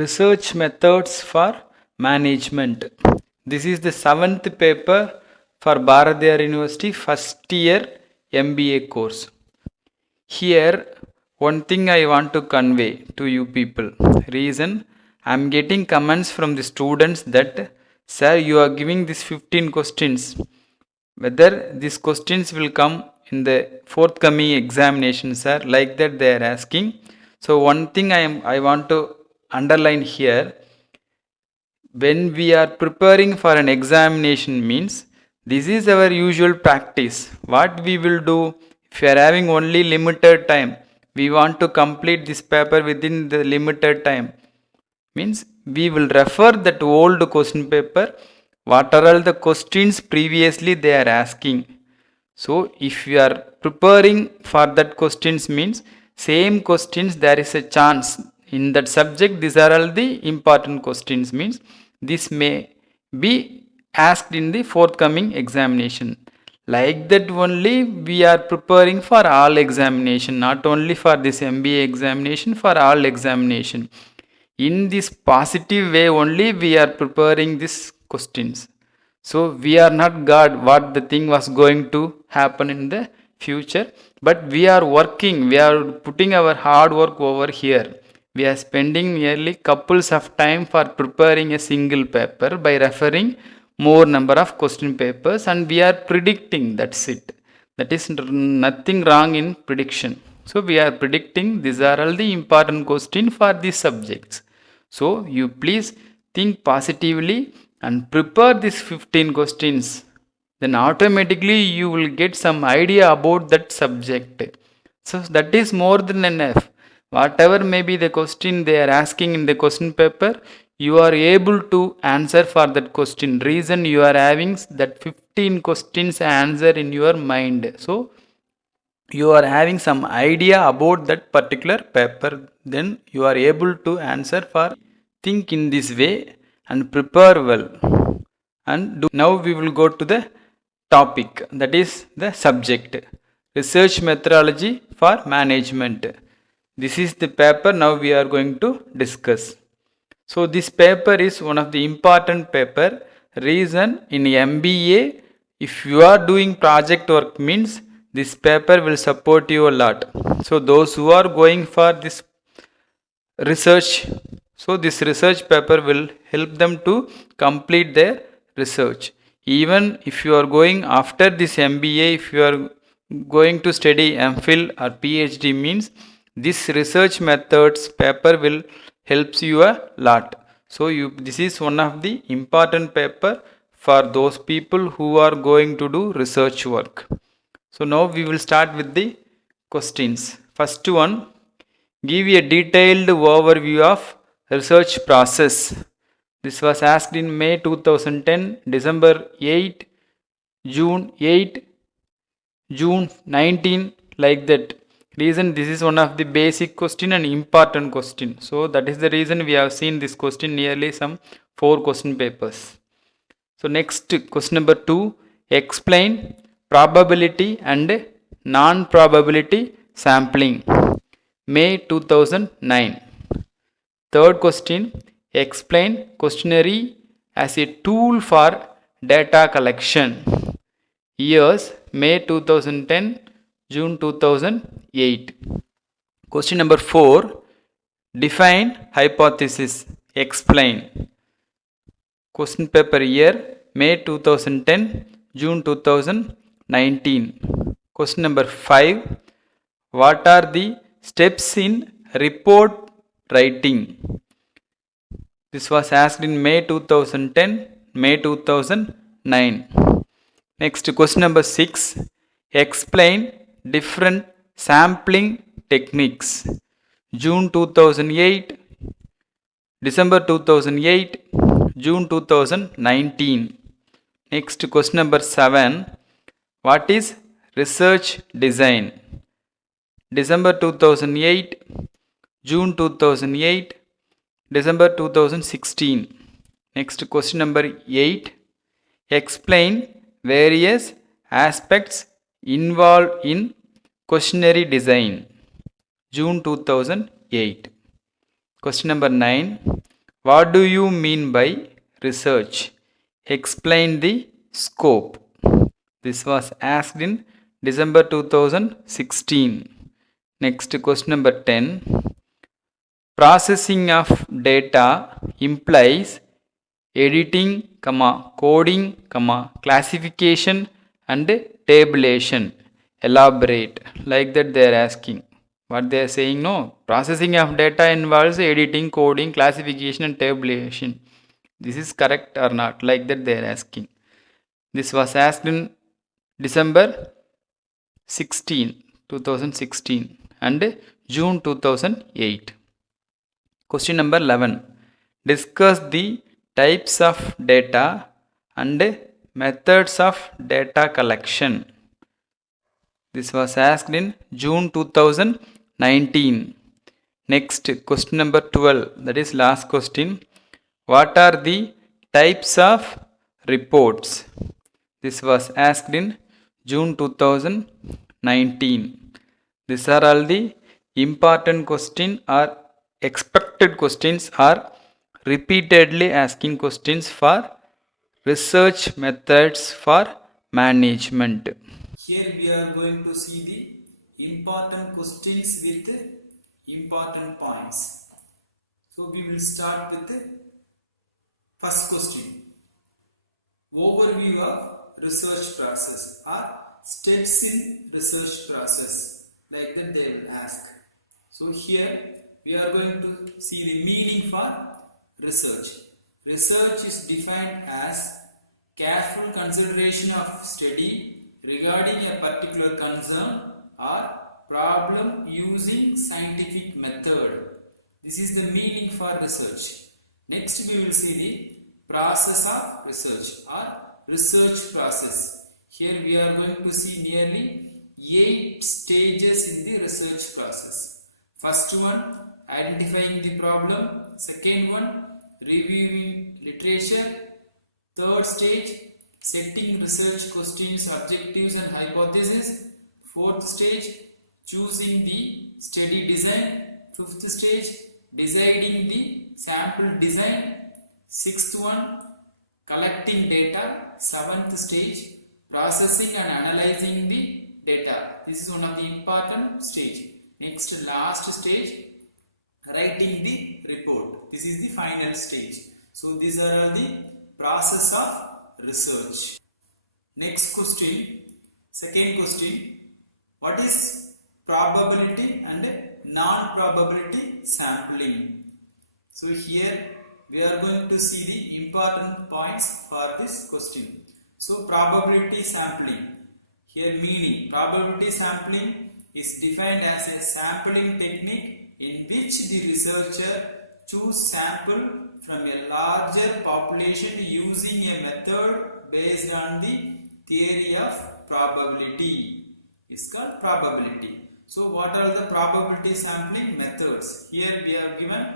Research methods for management. This is the 7th paper for Bharathiar University first year MBA course. Here, one thing I want to convey to you people. Reason I am getting comments from the students that, sir, you are giving these 15 questions. Whether these questions will come in the forthcoming examination, sir, like that they are asking. So one thing I want to underline here, when we are preparing for an examination means this is our usual practice. What we will do, if we are having only limited time, we want to complete this paper within the limited time, means we will refer that old question paper, what are all the questions previously they are asking. So if you are preparing for that questions means same questions there is a chance in that subject, these are all the important questions, means this may be asked in the forthcoming examination. Like that only we are preparing for all examination, not only for this MBA examination, for all examination. In this positive way only we are preparing these questions. So we are not God what the thing was going to happen in the future, but we are working, we are putting our hard work over here. We are spending nearly couples of time for preparing a single paper by referring more number of question papers, and we are predicting, that's it. That is nothing wrong in prediction. So we are predicting these are all the important questions for these subjects. So you please think positively and prepare these 15 questions. Then automatically you will get some idea about that subject. So that is more than enough. Whatever may be the question they are asking in the question paper, you are able to answer for that question. Reason you are having that 15 questions answer in your mind. So you are having some idea about that particular paper, then you are able to answer for. Think in this way and prepare well. And now we will go to the topic, that is the subject, research methodology for management. This is the paper now we are going to discuss. So this paper is one of the important paper. Reason in MBA, if you are doing project work means this paper will support you a lot. So those who are going for this research, so this research paper will help them to complete their research. Even if you are going after this MBA, if you are going to study MPhil or PhD means this research methods paper will helps you a lot. So this is one of the important paper for those people who are going to do research work. So now we will start with the questions. First one, give a detailed overview of research process. This was asked in May 2010, December 8, June 8, June 19, like that. Reason this is one of the basic question and important question. So that is the reason we have seen this question nearly some 4 question papers. So next question number 2, explain probability and non-probability sampling. May 2009. Third question, explain questionnaire as a tool for data collection. Years, May 2010, June 2008. Question number 4, define hypothesis, explain. Question paper year, May 2010, June 2019. Question number 5, what are the steps in report writing? This was asked in May 2010, May 2009. Next, question number 6, explain different sampling techniques. June 2008, December 2008, June 2019. Next, question number 7, what is research design? December 2008, June 2008, December 2016. Next, question number 8, explain various aspects involved in questionnaire design. June 2008. Question number 9. What do you mean by research? Explain the scope. This was asked in December 2016. Next, question number 10. Processing of data implies editing, coding, classification and tabulation. Elaborate. Like that they are asking. What they are saying, no. Processing of data involves editing, coding, classification and tabulation. This is correct or not? Like that they are asking. This was asked in December 2016 and June 2008. Question number 11. Discuss the types of data and methods of data collection. This was asked in June 2019. Next, question number 12. That is last question. What are the types of reports? This was asked in June 2019. These are all the important questions or expected questions or repeatedly asking questions for research methods for management. Here we are going to see the important questions with important points. So we will start with the first question. Overview of research process or steps in research process, like that they will ask. So here we are going to see the meaning for research. Research is defined as careful consideration of study regarding a particular concern or problem using scientific method. This is the meaning for research. Next we will see the process of research or research process. Here we are going to see nearly 8 stages in the research process. First one, identifying the problem. Second one, reviewing literature. Third stage, setting research questions, objectives and hypotheses. Fourth stage, choosing the study design. Fifth stage, deciding the sample design. Sixth one, collecting data. Seventh stage, processing and analyzing the data. This is one of the important stage. Next, last stage, writing the report. This is the final stage. So these are all the process of research. Next question, second question, what is probability and non-probability sampling? So here we are going to see the important points for this question. So probability sampling, here meaning, probability sampling is defined as a sampling technique in which the researcher choose sample from a larger population using a method based on the theory of probability. It's called probability. So what are the probability sampling methods? Here we have given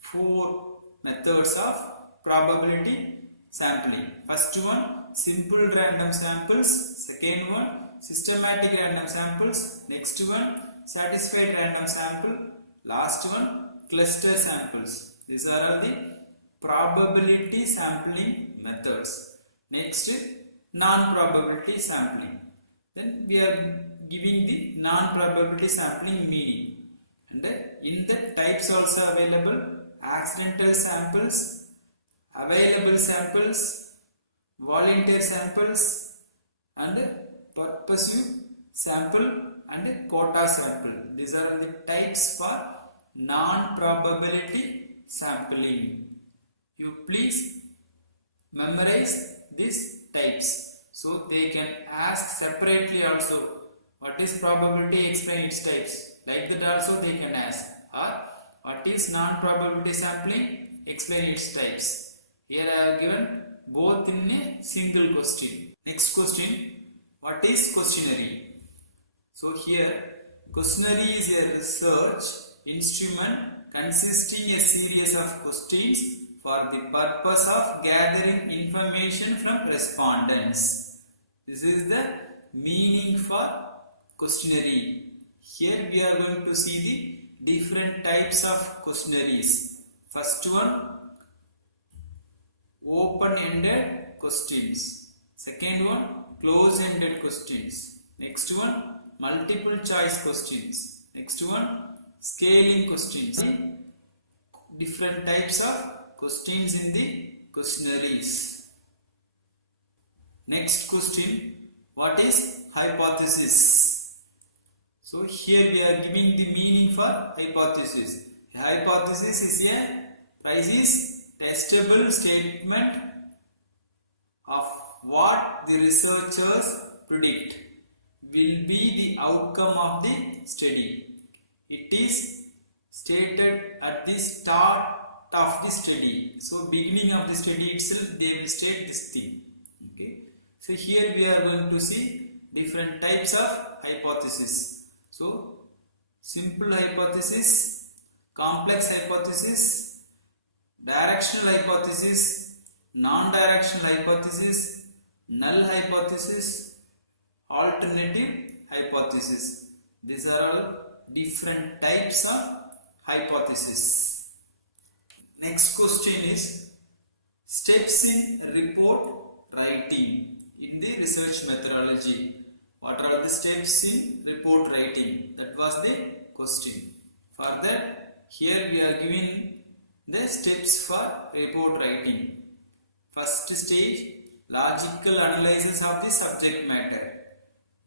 4 methods of probability sampling. First one, simple random samples. Second one, systematic random samples. Next one, satisfied random sample. Last one, cluster samples. These are all the probability sampling methods. Next, non-probability sampling. Then we are giving the non-probability sampling meaning. And in the types also available, accidental samples, available samples, volunteer samples, and purposive sample and quota sample. These are the types for non-probability sampling. You please memorize these types. So they can ask separately also. What is probability? Explain its types. Like that also they can ask. Or what is non-probability sampling? Explain its types. Here I have given both in a single question. Next question. What is questionnaire? So here questionnaire is a research instrument consisting a series of questions for the purpose of gathering information from respondents. This is the meaning for questionnaire. Here we are going to see different types of questionnaires. First one, open-ended questions. Second one, close-ended questions. Next one, multiple choice questions. Next one, scaling questions. Different types of questions in the questionnaires. Next question, what is hypothesis? So here we are giving the meaning for hypothesis. A hypothesis is a precise, testable statement of what the researchers predict will be the outcome of the study. It is stated at the start of the study. So beginning of the study itself they will state this thing. Okay. So here we are going to see different types of hypothesis. So simple hypothesis, complex hypothesis, directional hypothesis, non-directional hypothesis, null hypothesis, alternative hypothesis. These are all different types of hypothesis. Next question is steps in report writing in the research methodology. What are the steps in report writing? That was the question. Further, here we are giving the steps for report writing. First stage, logical analysis of the subject matter.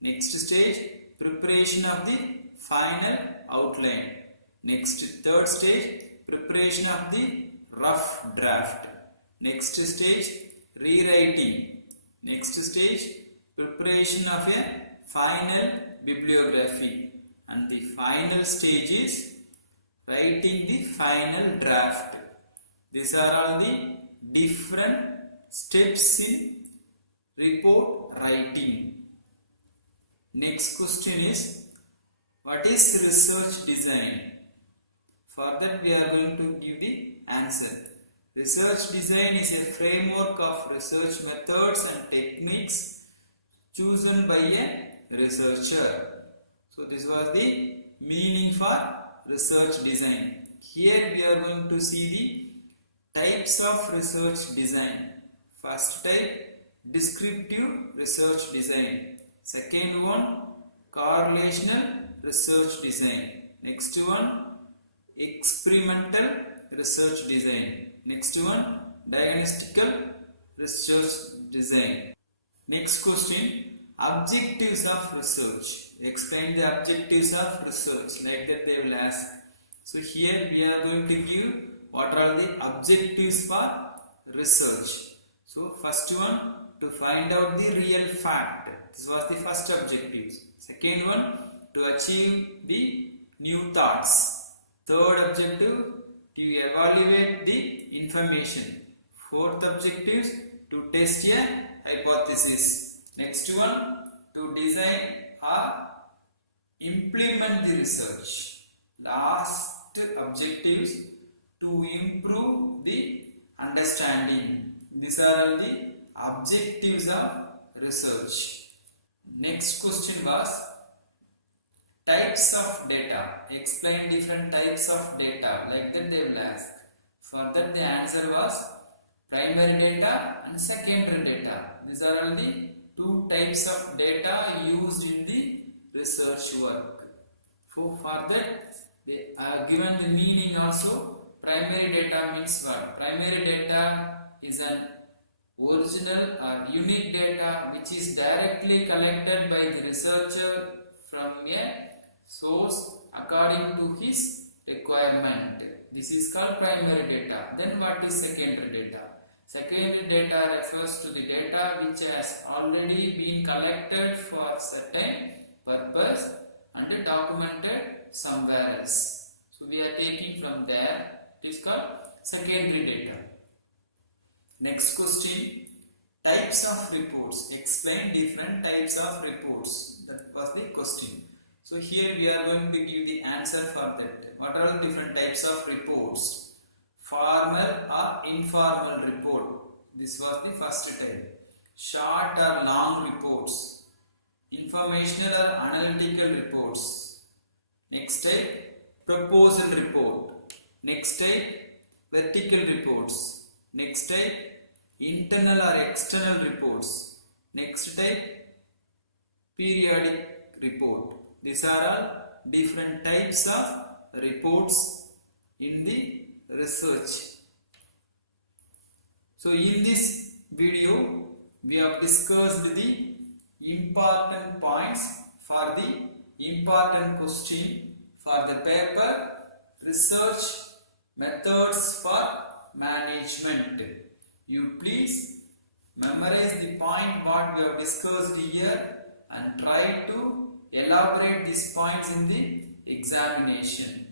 Next stage, preparation of the final outline. Next, third stage, preparation of the rough draft. Next stage, rewriting. Next stage, preparation of a final bibliography. And the final stage is writing the final draft. These are all the different steps in report writing. Next question is, what is research design? For that we are going to give the answer. Research design is a framework of research methods and techniques chosen by a researcher. So this was the meaning for research design. Here we are going to see the types of research design. First type, descriptive research design. Second one, correlational research design. Next one, experimental research design. Next one, diagnostical research design. Next question, objectives of research. Explain the objectives of research. Like that they will ask. So here we are going to give what are the objectives for research. So first one, to find out the real fact. This was the first objective. Second one, to achieve the new thoughts. Third objective, to evaluate the information. Fourth objective, to test a hypothesis. Next one, to design or implement the research. Last objectives, to improve the understanding. These are all the objectives of research. Next question was types of data. Explain different types of data. Like that they will ask. For that the answer was primary data and secondary data. These are all the two types of data used in the research work. For that they are given the meaning also. Primary data means what? Primary data is an original or unique data which is directly collected by the researcher from a source according to his requirement. This is called primary data. Then what is secondary data? Secondary data refers to the data which has already been collected for certain purpose and documented somewhere else. So we are taking from there. It is called secondary data. Next question, types of reports. Explain different types of reports. That was the question. So here we are going to give the answer for that. What are the different types of reports? Formal or informal report. This was the first type. Short or long reports. Informational or analytical reports. Next type, proposal report. Next type, vertical reports. Next type, internal or external reports. Next type, periodic report. These are all different types of reports in the research. So in this video, we have discussed the important points for the important question for the paper research methods for management. You please memorize the point what we have discussed here and try to elaborate these points in the examination.